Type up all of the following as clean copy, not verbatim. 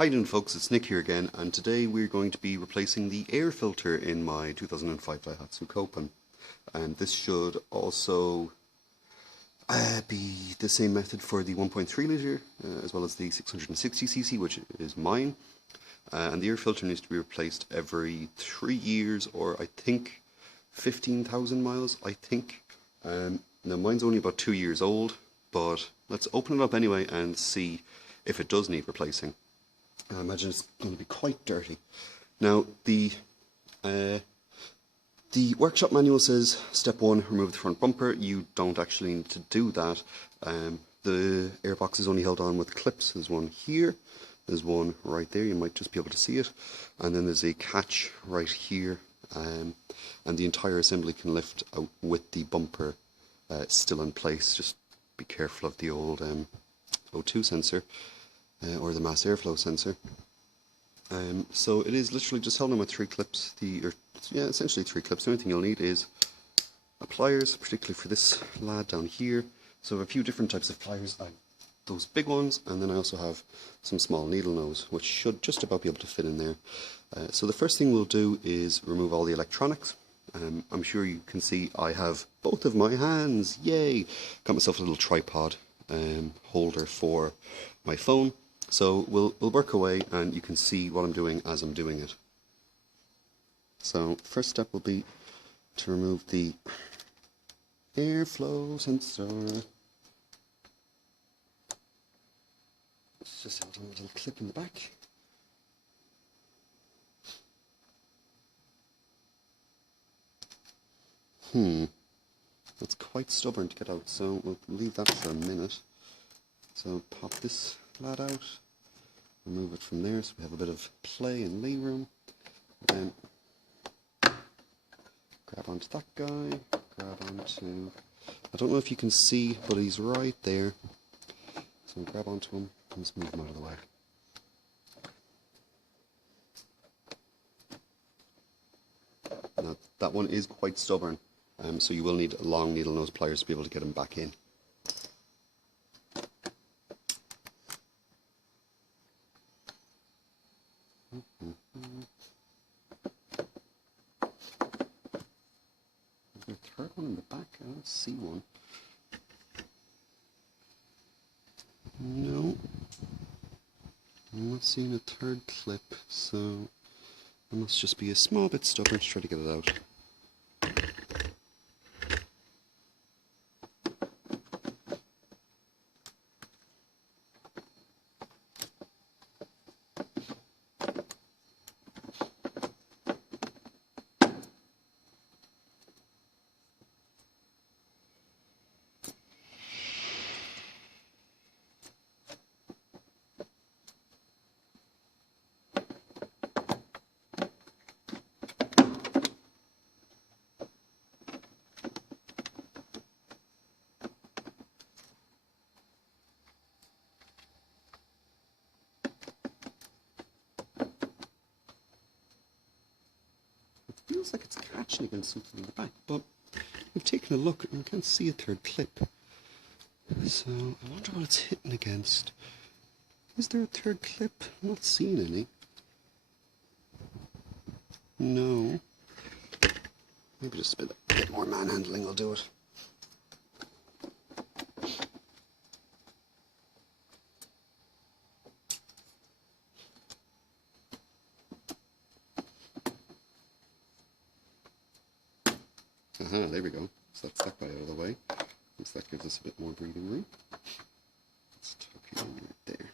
How you doing, folks? It's Nick here again, and today we're going to be replacing the air filter in my 2005 Daihatsu Copen. And this should also be the same method for the 1.3 litre as well as the 660cc, which is mine. And the air filter needs to be replaced every 3 years, or I think 15,000 miles, I think. Now mine's only about 2 years old, but let's open it up anyway and see if it does need replacing. I imagine it's going to be quite dirty. Now, the workshop manual says, step 1, remove the front bumper. You don't actually need to do that. The airbox is only held on with clips. There's one here, there's one right there, you might just be able to see it. And then there's a catch right here, and the entire assembly can lift out with the bumper still in place. Just be careful of the old O2 sensor. Or the mass airflow sensor. So it is literally just held on with 3 clips. Essentially 3 clips. The only thing you'll need is pliers, particularly for this lad down here. So I have a few different types of pliers. I have those big ones, and then I also have some small needle nose, which should just about be able to fit in there. So the first thing we'll do is remove all the electronics. I'm sure you can see I have both of my hands. Yay! Got myself a little tripod holder for my phone. So we'll work away, and you can see what I'm doing as I'm doing it. So first step will be to remove the airflow sensor. Let's just have a little clip in the back. That's quite stubborn to get out, so we'll leave that for a minute. So pop this lad out, remove it from there so we have a bit of play and legroom. Then grab onto that guy, grab onto, I don't know if you can see, but he's right there. So grab onto him and just move him out of the way. Now that one is quite stubborn, so you will need long needle nose pliers to be able to get him back in. There's a third one in the back. I don't see one. No, I'm not seeing a third clip, so I must just be a small bit stubborn to try to get it out. Feels like it's catching against something in the back, but I've taken a look and I can't see a third clip. So I wonder what it's hitting against. Is there a third clip? I'm not seeing any. No. Maybe just a bit more manhandling will do it. Aha, there we go. So that's that guy out of the way. So that gives us a bit more breathing room. Let's tuck it in right there.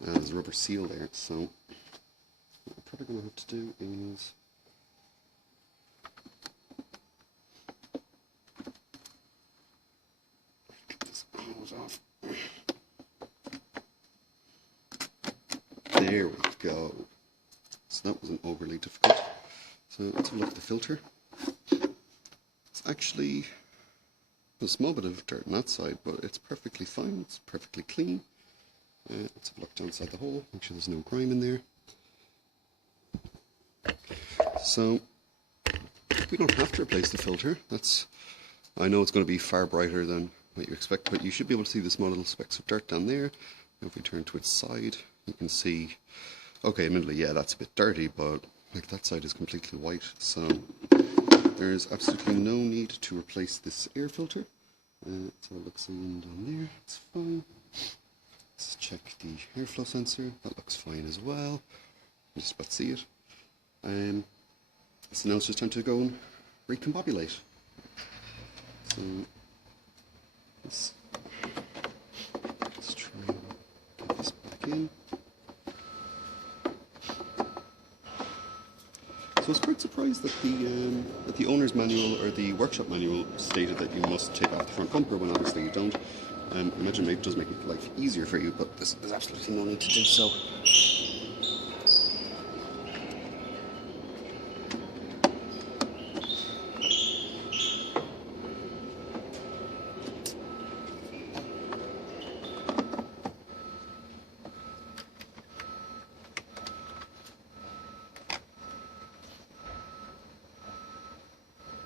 There's a rubber seal there, so what I'm probably going to have to do is get this hose off. There we go. So that wasn't overly difficult. So let's have a look at the filter. It's actually a small bit of dirt on that side, but it's perfectly fine. It's perfectly clean. Let's have a look down inside the hole, make sure there's no grime in there. So we don't have to replace the filter. I know it's going to be far brighter than what you expect, but you should be able to see the small little specks of dirt down there. If we turn to its side, you can see, okay, admittedly, yeah, that's a bit dirty, but like that side is completely white, so there's absolutely no need to replace this air filter. So it looks in down there, it's fine. Let's check the airflow sensor, that looks fine as well. You just about to see it. So now it's just time to go and recombobulate. So let's try and get this back in. So I was quite surprised that the owner's manual or the workshop manual stated that you must take off the front bumper when obviously you don't. I imagine maybe it does make life easier for you, but there's absolutely no need to do so.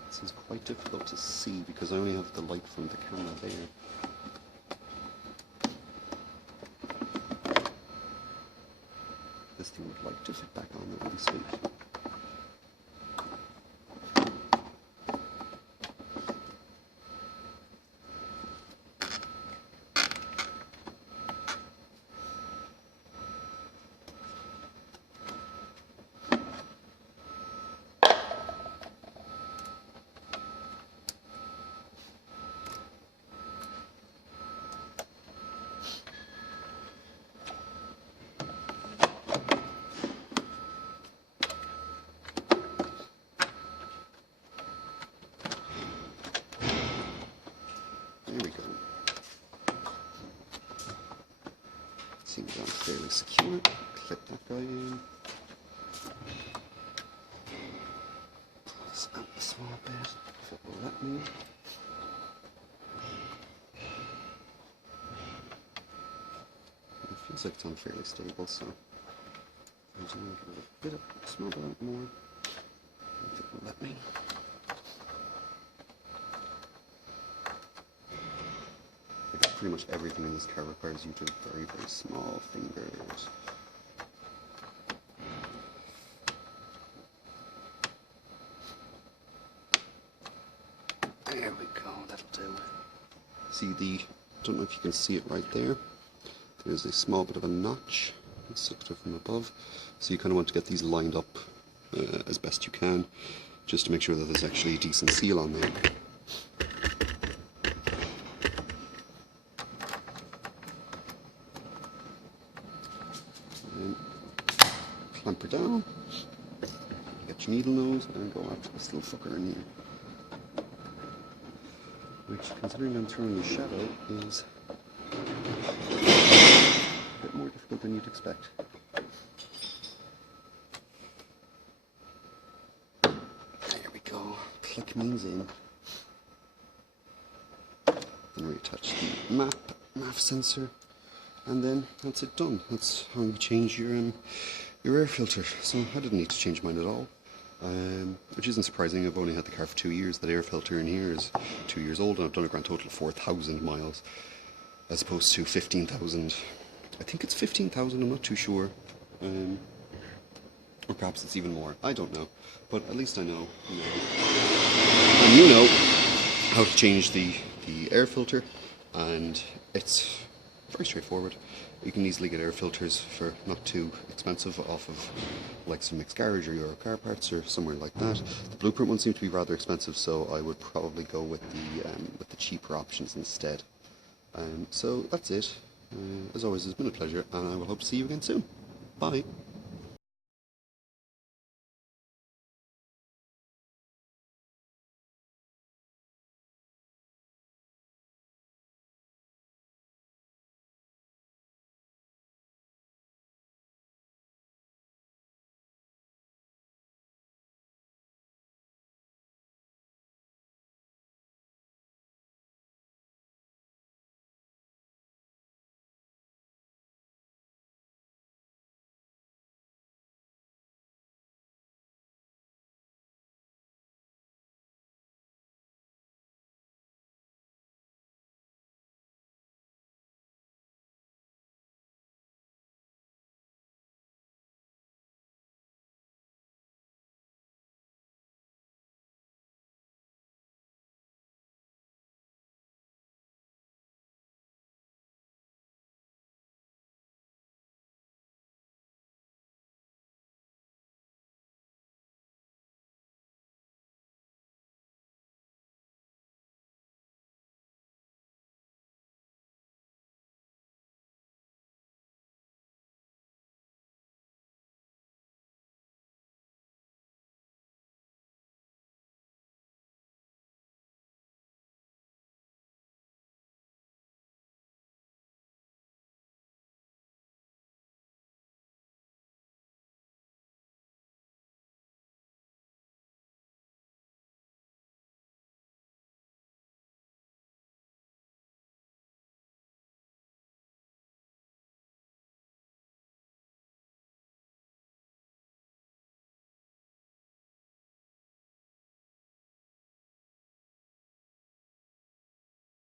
This is quite difficult to see because I only have the light from the camera there. This thing would like to fit back on, that would be sweet. There we go. Seems that's fairly secure. Clip that guy in. Close up the small bit, if it will let me. It feels like it's on fairly stable, so I'm just going to give it a bit of a small bit more. If it will let me. Pretty much everything in this car requires you to have very, very small fingers. There we go, that'll do. See don't know if you can see it right there. There's a small bit of a notch. It's sucked up from above. So you kind of want to get these lined up as best you can, just to make sure that there's actually a decent seal on there. Clamp her down, get your needle nose, and go after this little fucker in here. Which, considering I'm throwing a shadow, is a bit more difficult than you'd expect. There we go, click means in. Then reattach the MAF sensor, and then that's it done. That's how you change your air filter. So I didn't need to change mine at all, which isn't surprising. I've only had the car for 2 years. That air filter in here is 2 years old, and I've done a grand total of 4,000 miles as opposed to 15,000. I think it's 15,000, I'm not too sure, or perhaps it's even more, I don't know, but at least I know, and you know how to change the air filter, and it's very straightforward. You can easily get air filters for not too expensive off of like some Mixed Garage or Euro Car Parts or somewhere like that. The Blueprint ones seem to be rather expensive, so I would probably go with the cheaper options instead. So that's it. As always, it's been a pleasure, and I will hope to see you again soon. Bye.